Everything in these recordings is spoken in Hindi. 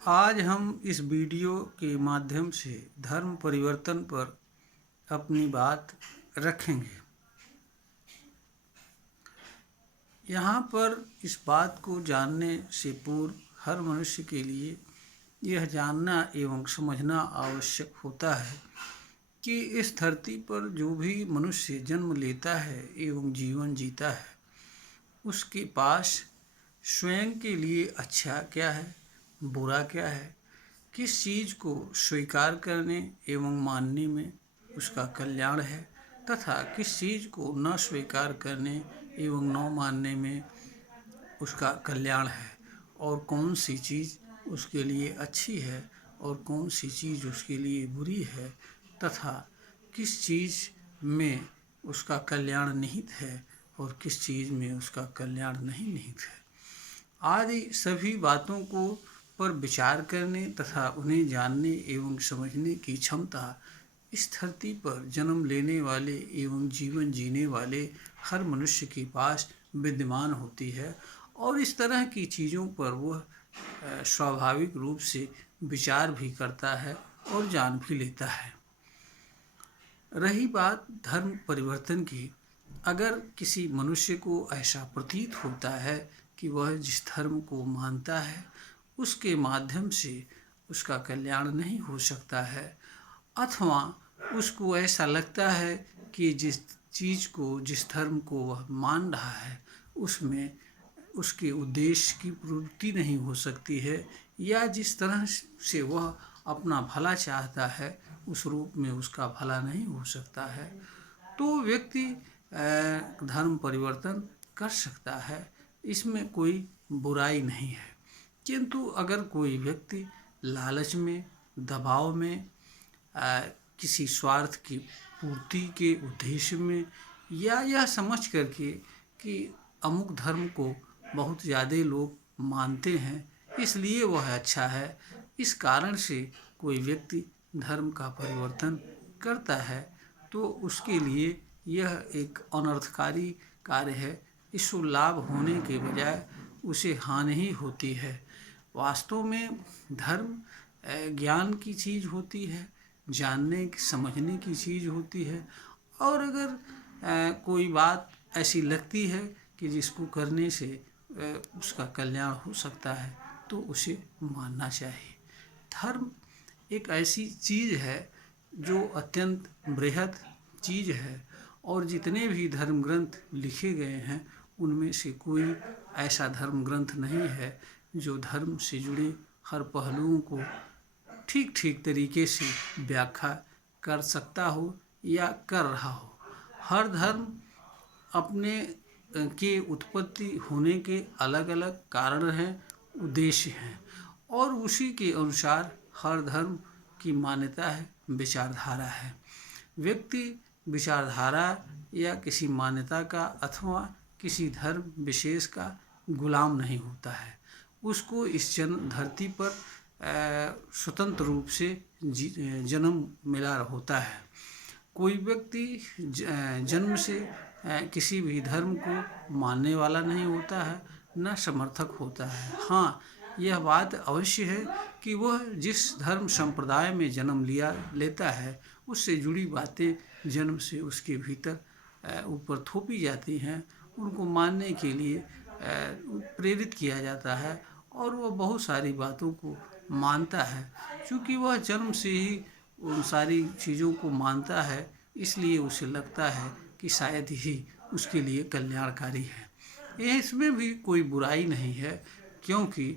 आज हम इस वीडियो के माध्यम से धर्म परिवर्तन पर अपनी बात रखेंगे। यहाँ पर इस बात को जानने से पूर्व हर मनुष्य के लिए यह जानना एवं समझना आवश्यक होता है कि इस धरती पर जो भी मनुष्य जन्म लेता है एवं जीवन जीता है, उसके पास स्वयं के लिए अच्छा क्या है, बुरा क्या है, किस चीज़ को स्वीकार करने एवं मानने में उसका कल्याण है तथा किस चीज़ को न स्वीकार करने एवं न मानने में उसका कल्याण है, और कौन सी चीज़ उसके लिए अच्छी है और कौन सी चीज़ उसके लिए बुरी है तथा किस चीज़ में उसका कल्याण निहित है और किस चीज़ में उसका कल्याण नहीं निहित है आदि सभी बातों को पर विचार करने तथा उन्हें जानने एवं समझने की क्षमता इस धरती पर जन्म लेने वाले एवं जीवन जीने वाले हर मनुष्य के पास विद्यमान होती है, और इस तरह की चीज़ों पर वह स्वाभाविक रूप से विचार भी करता है और जान भी लेता है। रही बात धर्म परिवर्तन की, अगर किसी मनुष्य को ऐसा प्रतीत होता है कि वह जिस धर्म को मानता है उसके माध्यम से उसका कल्याण नहीं हो सकता है, अथवा उसको ऐसा लगता है कि जिस चीज़ को जिस धर्म को वह मान रहा है उसमें उसके उद्देश्य की पूर्ति नहीं हो सकती है, या जिस तरह से वह अपना भला चाहता है उस रूप में उसका भला नहीं हो सकता है, तो व्यक्ति धर्म परिवर्तन कर सकता है। इसमें कोई बुराई नहीं है। किंतु अगर कोई व्यक्ति लालच में, दबाव में, किसी स्वार्थ की पूर्ति के उद्देश्य में, या यह समझ करके कि अमुक धर्म को बहुत ज़्यादा लोग मानते हैं इसलिए वह अच्छा है, इस कारण से कोई व्यक्ति धर्म का परिवर्तन करता है, तो उसके लिए यह एक अनर्थकारी कार्य है। इससे लाभ होने के बजाय उसे हानि ही होती है। वास्तव में धर्म ज्ञान की चीज़ होती है, जानने समझने की चीज़ होती है, और अगर कोई बात ऐसी लगती है कि जिसको करने से उसका कल्याण हो सकता है तो उसे मानना चाहिए। धर्म एक ऐसी चीज़ है जो अत्यंत बृहद चीज़ है, और जितने भी धर्म ग्रंथ लिखे गए हैं उनमें से कोई ऐसा धर्म ग्रंथ नहीं है जो धर्म से जुड़े हर पहलुओं को ठीक ठीक तरीके से व्याख्या कर सकता हो या कर रहा हो। हर धर्म अपने के उत्पत्ति होने के अलग अलग कारण हैं, उद्देश्य हैं, और उसी के अनुसार हर धर्म की मान्यता है, विचारधारा है। व्यक्ति विचारधारा या किसी मान्यता का अथवा किसी धर्म विशेष का गुलाम नहीं होता है। उसको इस धरती पर स्वतंत्र रूप से जन्म मिला होता है। कोई व्यक्ति जन्म से किसी भी धर्म को मानने वाला नहीं होता है, न समर्थक होता है। हाँ, यह बात अवश्य है कि वह जिस धर्म संप्रदाय में जन्म लेता है उससे जुड़ी बातें जन्म से उसके भीतर ऊपर थोपी जाती हैं, उनको मानने के लिए प्रेरित किया जाता है, और वह बहुत सारी बातों को मानता है। क्योंकि वह जन्म से ही उन सारी चीज़ों को मानता है, इसलिए उसे लगता है कि शायद ही उसके लिए कल्याणकारी है। इसमें भी कोई बुराई नहीं है, क्योंकि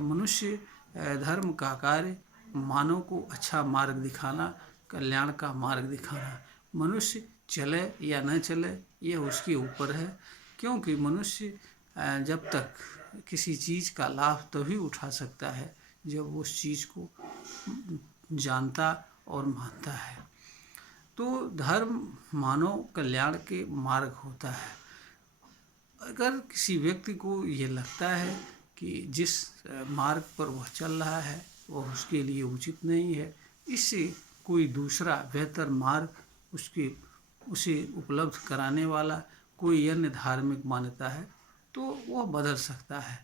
मनुष्य धर्म का कार्य मानव को अच्छा मार्ग दिखाना, कल्याण का मार्ग दिखाना। मनुष्य चले या न चले यह उसके ऊपर है, क्योंकि मनुष्य जब तक किसी चीज़ का लाभ तभी उठा सकता है जब वो उस चीज़ को जानता और मानता है। तो धर्म मानव कल्याण के मार्ग होता है। अगर किसी व्यक्ति को ये लगता है कि जिस मार्ग पर वह चल रहा है वह उसके लिए उचित नहीं है, इससे कोई दूसरा बेहतर मार्ग उसे उपलब्ध कराने वाला कोई अन्य धार्मिक मान्यता है तो वह बदल सकता है।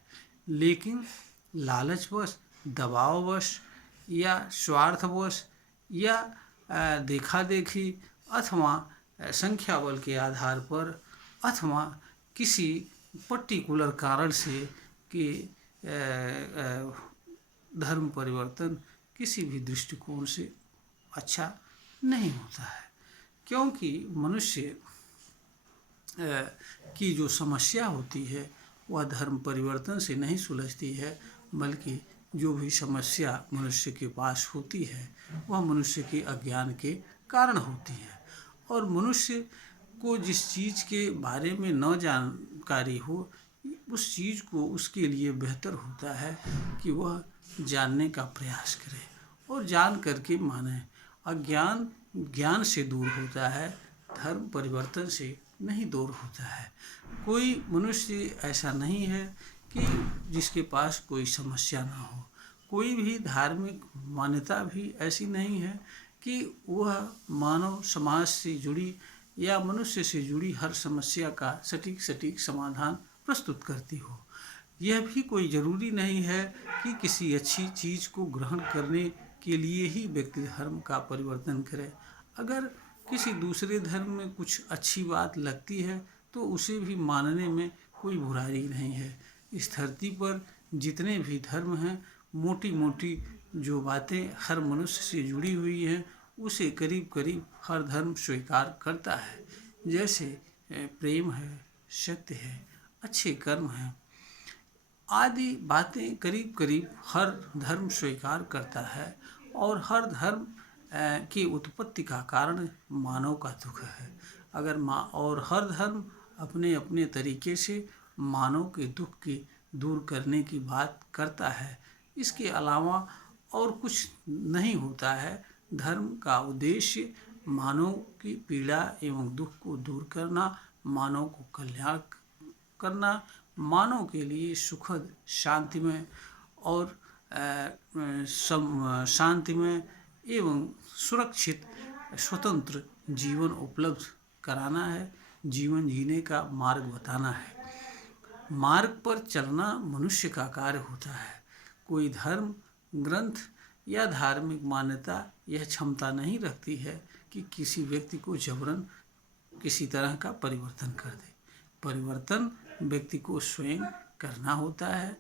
लेकिन लालचवश दबाववश या स्वार्थवश या देखा देखी अथवा संख्या बल के आधार पर अथवा किसी पर्टिकुलर कारण से कि धर्म परिवर्तन किसी भी दृष्टिकोण से अच्छा नहीं होता है, क्योंकि मनुष्य की जो समस्या होती है वह धर्म परिवर्तन से नहीं सुलझती है, बल्कि जो भी समस्या मनुष्य के पास होती है वह मनुष्य के अज्ञान के कारण होती है। और मनुष्य को जिस चीज़ के बारे में न जानकारी हो, उस चीज़ को उसके लिए बेहतर होता है कि वह जानने का प्रयास करे और जान करके माने। अज्ञान ज्ञान से दूर होता है, धर्म परिवर्तन से नहीं दूर होता है। कोई मनुष्य ऐसा नहीं है कि जिसके पास कोई समस्या ना हो। कोई भी धार्मिक मान्यता भी ऐसी नहीं है कि वह मानव समाज से जुड़ी या मनुष्य से जुड़ी हर समस्या का सटीक समाधान प्रस्तुत करती हो। यह भी कोई ज़रूरी नहीं है कि किसी अच्छी चीज़ को ग्रहण करने के लिए ही व्यक्ति धर्म का परिवर्तन करे। अगर किसी दूसरे धर्म में कुछ अच्छी बात लगती है तो उसे भी मानने में कोई बुराई नहीं है। इस धरती पर जितने भी धर्म हैं, मोटी मोटी जो बातें हर मनुष्य से जुड़ी हुई हैं उसे करीब करीब हर धर्म स्वीकार करता है। जैसे प्रेम है, सत्य है, अच्छे कर्म हैं आदि बातें करीब करीब हर धर्म स्वीकार करता है। और हर धर्म की उत्पत्ति का कारण मानव का दुख है। और हर धर्म अपने अपने तरीके से मानव के दुख के दूर करने की बात करता है। इसके अलावा और कुछ नहीं होता है। धर्म का उद्देश्य मानव की पीड़ा एवं दुख को दूर करना, मानव को कल्याण करना, मानव के लिए सुखद, शांतिमय और शांतिमय एवं सुरक्षित स्वतंत्र जीवन उपलब्ध कराना है, जीवन जीने का मार्ग बताना है। मार्ग पर चलना मनुष्य का कार्य होता है। कोई धर्म ग्रंथ या धार्मिक मान्यता यह क्षमता नहीं रखती है कि किसी व्यक्ति को जबरन किसी तरह का परिवर्तन कर दे। परिवर्तन व्यक्ति को स्वयं करना होता है।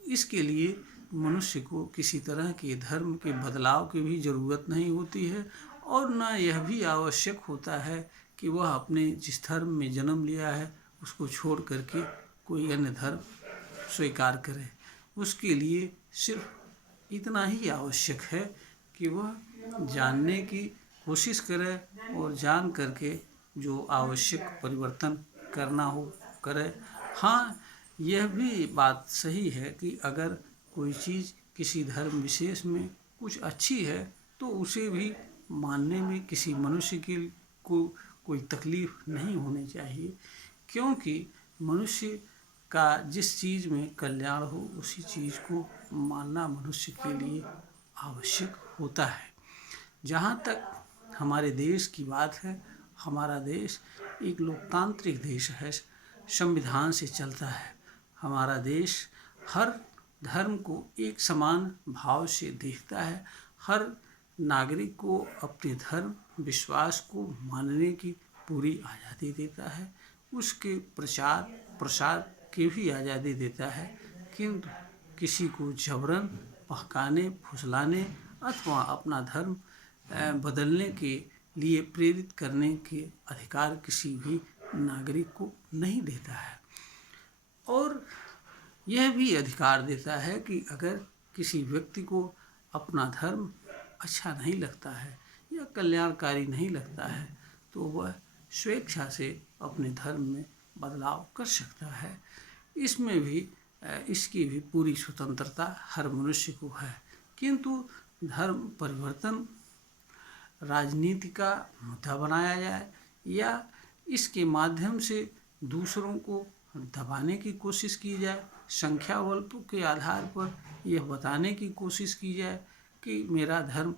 इसके लिए मनुष्य को किसी तरह के धर्म के बदलाव की भी ज़रूरत नहीं होती है और न यह भी आवश्यक होता है कि वह अपने जिस धर्म में जन्म लिया है उसको छोड़ करके कोई अन्य धर्म स्वीकार करे। उसके लिए सिर्फ इतना ही आवश्यक है कि वह जानने की कोशिश करे और जान करके जो आवश्यक परिवर्तन करना हो करे। हाँ, यह भी बात सही है कि अगर कोई चीज़ किसी धर्म विशेष में कुछ अच्छी है तो उसे भी मानने में किसी मनुष्य को कोई तकलीफ नहीं होनी चाहिए, क्योंकि मनुष्य का जिस चीज़ में कल्याण हो उसी चीज़ को मानना मनुष्य के लिए आवश्यक होता है। जहाँ तक हमारे देश की बात है, हमारा देश एक लोकतांत्रिक देश है, संविधान से चलता है। हमारा देश हर धर्म को एक समान भाव से देखता है। हर नागरिक को अपने धर्म विश्वास को मानने की पूरी आज़ादी देता है। उसके प्रचार प्रसार की भी आज़ादी देता है, किंतु किसी को जबरन बहकाने, फुसलाने अथवा अपना धर्म बदलने के लिए प्रेरित करने के अधिकार किसी भी नागरिक को नहीं देता है। और यह भी अधिकार देता है कि अगर किसी व्यक्ति को अपना धर्म अच्छा नहीं लगता है या कल्याणकारी नहीं लगता है तो वह स्वेच्छा से अपने धर्म में बदलाव कर सकता है। इसमें भी इसकी भी पूरी स्वतंत्रता हर मनुष्य को है। किंतु धर्म परिवर्तन राजनीति का मुद्दा बनाया जाए या इसके माध्यम से दूसरों को दबाने की कोशिश की जाए, संख्या बल के आधार पर यह बताने की कोशिश की जाए कि मेरा धर्म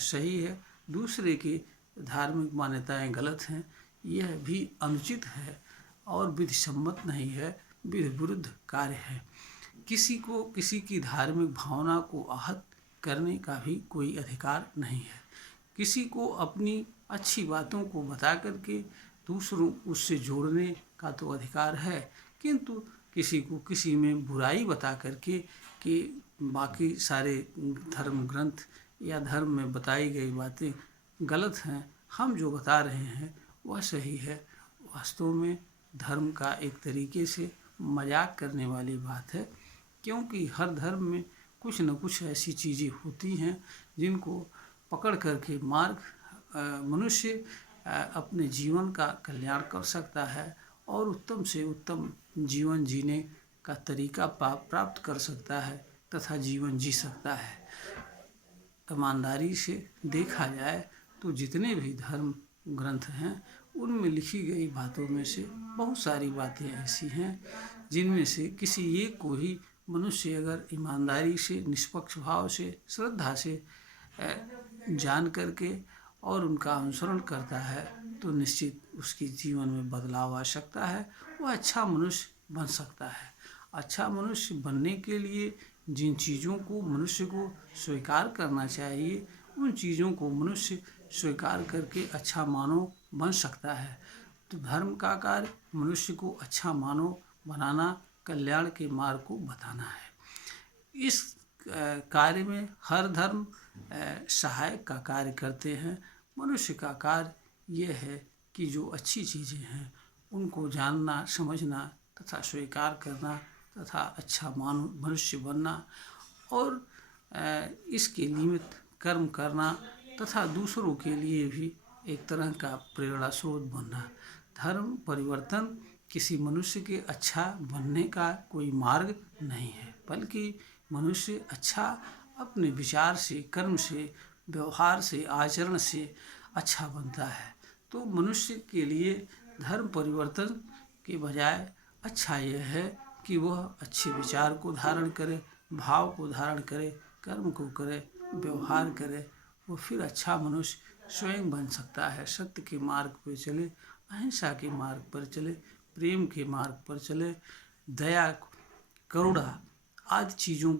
सही है, दूसरे की धार्मिक मान्यताएं गलत हैं, यह भी अनुचित है और विधिसम्मत नहीं है, विधि विरुद्ध कार्य है। किसी को किसी की धार्मिक भावना को आहत करने का भी कोई अधिकार नहीं है। किसी को अपनी अच्छी बातों को बता करके दूसरों उससे जोड़ने का तो अधिकार है, किंतु किसी को किसी में बुराई बता करके कि बाकी सारे धर्म ग्रंथ या धर्म में बताई गई बातें गलत हैं, हम जो बता रहे हैं वह सही है, वास्तव में धर्म का एक तरीके से मजाक करने वाली बात है। क्योंकि हर धर्म में कुछ न कुछ ऐसी चीज़ें होती हैं जिनको पकड़ करके मार्ग मनुष्य अपने जीवन का कल्याण कर सकता है और उत्तम से उत्तम जीवन जीने का तरीका प्राप्त कर सकता है तथा जीवन जी सकता है। ईमानदारी से देखा जाए तो जितने भी धर्म ग्रंथ हैं उनमें लिखी गई बातों में से बहुत सारी बातें ऐसी हैं जिनमें से किसी एक को ही मनुष्य अगर ईमानदारी से, निष्पक्ष भाव से, श्रद्धा से जान करके और उनका अनुसरण करता है तो निश्चित उसके जीवन में बदलाव आ सकता है, वह अच्छा मनुष्य बन सकता है। अच्छा मनुष्य बनने के लिए जिन चीज़ों को मनुष्य को स्वीकार करना चाहिए उन चीज़ों को मनुष्य स्वीकार करके अच्छा मानव बन सकता है। तो धर्म का कार्य मनुष्य को अच्छा मानव बनाना, कल्याण के मार्ग को बताना है। इस कार्य में हर धर्म सहायक का कार्य करते हैं। मनुष्य का कार्य यह है कि जो अच्छी चीज़ें हैं उनको जानना, समझना तथा स्वीकार करना तथा अच्छा मानव मनुष्य बनना और इसके निमित्त कर्म करना तथा दूसरों के लिए भी एक तरह का प्रेरणा स्रोत बनना। धर्म परिवर्तन किसी मनुष्य के अच्छा बनने का कोई मार्ग नहीं है, बल्कि मनुष्य अच्छा अपने विचार से, कर्म से, व्यवहार से, आचरण से अच्छा बनता है। तो मनुष्य के लिए धर्म परिवर्तन के बजाय अच्छा यह है कि वह अच्छे विचार को धारण करे, भाव को धारण करे, कर्म को करे, व्यवहार करे, वो फिर अच्छा मनुष्य स्वयं बन सकता है। सत्य के मार्ग पर चले, अहिंसा के मार्ग पर चले, प्रेम के मार्ग पर चले, दया, करुणा आदि चीज़ों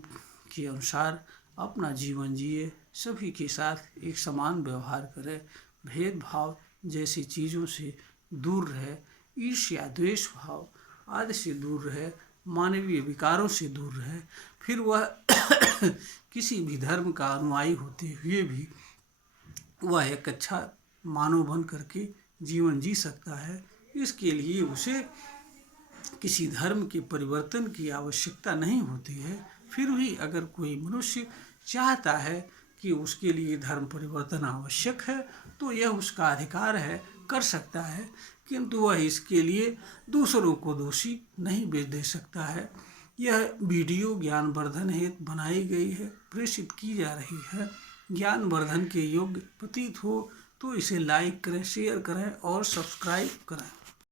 के अनुसार अपना जीवन जिए, सभी के साथ एक समान व्यवहार करे, भेदभाव जैसी चीज़ों से दूर रहे, ईर्ष्या, द्वेष भाव आदि से दूर रहे, मानवीय विकारों से दूर रहे, फिर वह किसी भी धर्म का अनुयायी होते हुए भी वह एक अच्छा मानव बन करके जीवन जी सकता है। इसके लिए उसे किसी धर्म के परिवर्तन की आवश्यकता नहीं होती है। फिर भी अगर कोई मनुष्य चाहता है कि उसके लिए धर्म परिवर्तन आवश्यक है तो यह उसका अधिकार है, कर सकता है, किंतु वह इसके लिए दूसरों को दोषी नहीं दे सकता है। यह वीडियो ज्ञानवर्धन हेतु बनाई गई है, प्रेषित की जा रही है। ज्ञानवर्धन के योग्य प्रतीत हो तो इसे लाइक करें, शेयर करें और सब्सक्राइब करें।